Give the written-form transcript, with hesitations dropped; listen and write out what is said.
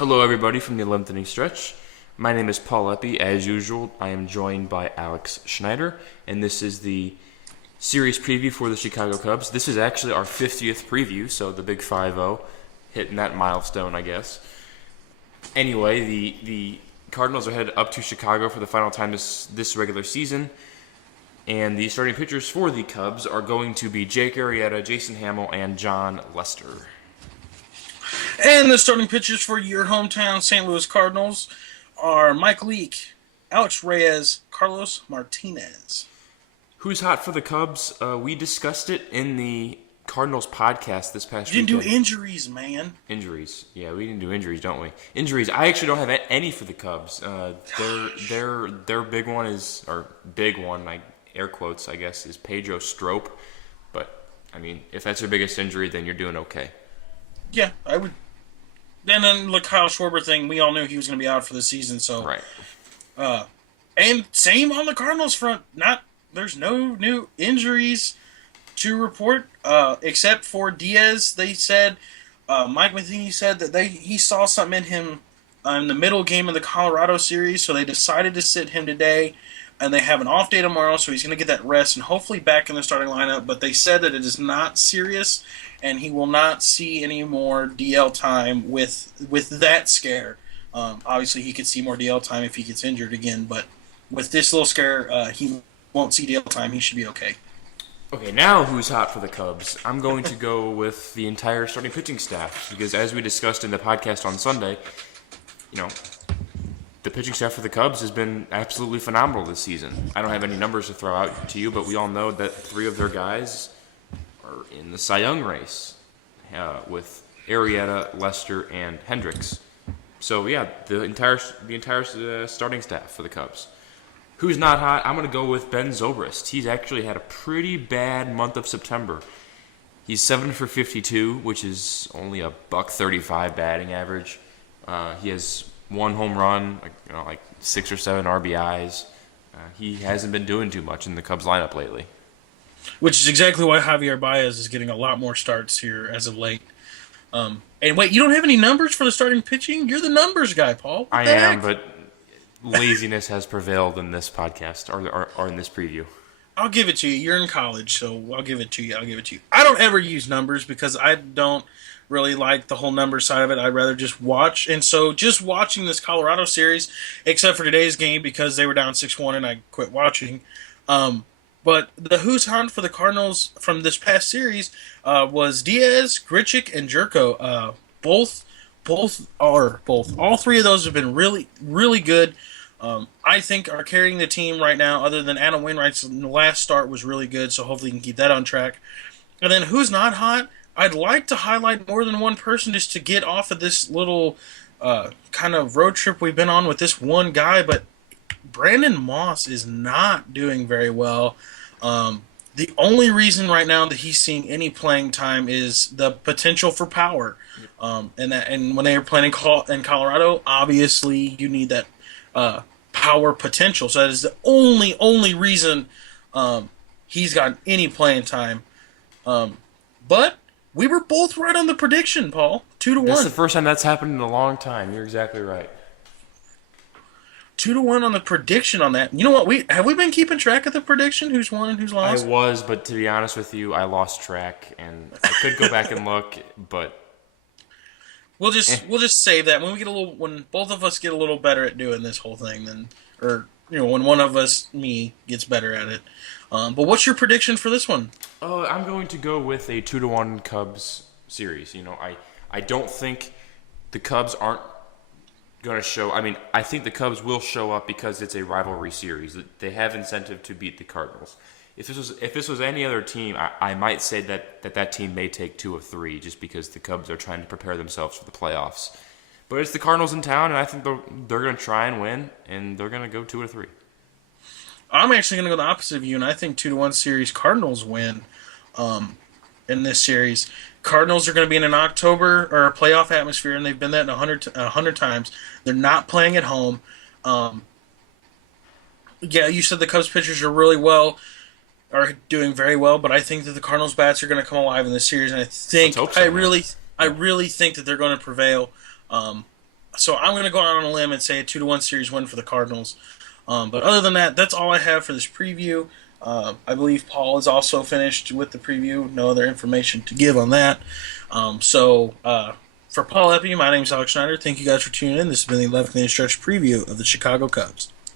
Hello, everybody from the 11th inning stretch. My name is Paul Epi. As usual, I am joined by Alex Schneider, and this is the series preview for the Chicago Cubs. This is actually our 50th preview, so the big 5-0, hitting that milestone, I guess. Anyway, the Cardinals are headed up to Chicago for the final time this regular season, and the starting pitchers for the Cubs are going to be Jake Arrieta, Jason Hamill, and John Lester. And the starting pitchers for your hometown St. Louis Cardinals are Mike Leake, Alex Reyes, Carlos Martinez. Who's hot for the Cubs? We discussed it in the Cardinals podcast this past You weekend. didn't do injuries, man. Injuries. Yeah, we didn't do injuries, don't we? Injuries. I actually don't have any for the Cubs. Their big one is, or big one, like air quotes, I guess, is Pedro Strop. But, I mean, if that's your biggest injury, then you're doing okay. Yeah, I would. And then the Kyle Schwarber thing, we all knew he was going to be out for the season. So, Right. And same on the Cardinals front. There's no new injuries to report, except for Diaz. They said Mike Matheny said that he saw something in him in the middle game of the Colorado series, so they decided to sit him today, and they have an off day tomorrow, so he's going to get that rest and hopefully back in the starting lineup. But they said that it is not serious, and he will not see any more DL time with that scare. Obviously, he could see more DL time if he gets injured again, but with this little scare, he won't see DL time. He should be okay. Okay, now who's hot for the Cubs? I'm going to go with the entire starting pitching staff because, as we discussed in the podcast on Sunday, the pitching staff for the Cubs has been absolutely phenomenal this season. I don't have any numbers to throw out to you, but we all know that three of their guys are in the Cy Young race with Arrieta, Lester, and Hendricks. So yeah, the entire starting staff for the Cubs. Who's not hot? I'm going to go with Ben Zobrist. He's actually had a pretty bad month of September. He's 7 for 52, which is only a .135 batting average. He has one home run, like 6 or 7 RBIs. He hasn't been doing too much in the Cubs lineup lately. Which is exactly why Javier Baez is getting a lot more starts here as of late. And wait, you don't have any numbers for the starting pitching? You're the numbers guy, Paul. I am, but laziness has prevailed in this podcast or in this preview. I'll give it to you. You're in college, so I'll give it to you. I don't ever use numbers because I don't really like the whole number side of it. I'd rather just watch. And so just watching this Colorado series, except for today's game because they were down 6-1 and I quit watching. But the who's hot for the Cardinals from this past series was Diaz, Grichuk, and Jerko. All three of those have been really, really good. I think are carrying the team right now, other than Adam Wainwright's last start was really good, so hopefully he can keep that on track. And then who's not hot? I'd like to highlight more than one person just to get off of this little kind of road trip we've been on with this one guy, but Brandon Moss is not doing very well. The only reason right now that he's seeing any playing time is the potential for power. And when they were playing in Colorado, obviously you need that power potential. So that is the only reason he's got any playing time. But we were both right on the prediction, Paul. 2-1. That's the first time that's happened in a long time. You're exactly right. 2-1 on the prediction on that. You know what? Have we been keeping track of the prediction? Who's won and who's lost? I was, but to be honest with you, I lost track, and I could go back and look, but we'll just save that when both of us get a little better at doing this whole thing, when one of us, me, gets better at it. But what's your prediction for this one? I'm going to go with a 2-1 Cubs series. I don't think the Cubs aren't going to show. I mean, I think the Cubs will show up because it's a rivalry series. They have incentive to beat the Cardinals. If this was any other team, I might say that team may take 2 of 3 just because the Cubs are trying to prepare themselves for the playoffs. But it's the Cardinals in town, and I think they're going to try and win, and they're going to go 2 or 3. I'm actually going to go the opposite of you, and I think 2-1 series Cardinals win in this series. Cardinals are going to be in an October or a playoff atmosphere, and they've been that 100 times. They're not playing at home. Yeah, you said the Cubs pitchers are doing very well, but I think that the Cardinals bats are going to come alive in this series, and I really think that they're going to prevail. So I'm going to go out on a limb and say a 2-1 series win for the Cardinals. But other than that, that's all I have for this preview. I believe Paul is also finished with the preview. No other information to give on that. For Paul Eppy, my name is Alex Schneider. Thank you guys for tuning in. This has been the 11th inning stretch preview of the Chicago Cubs.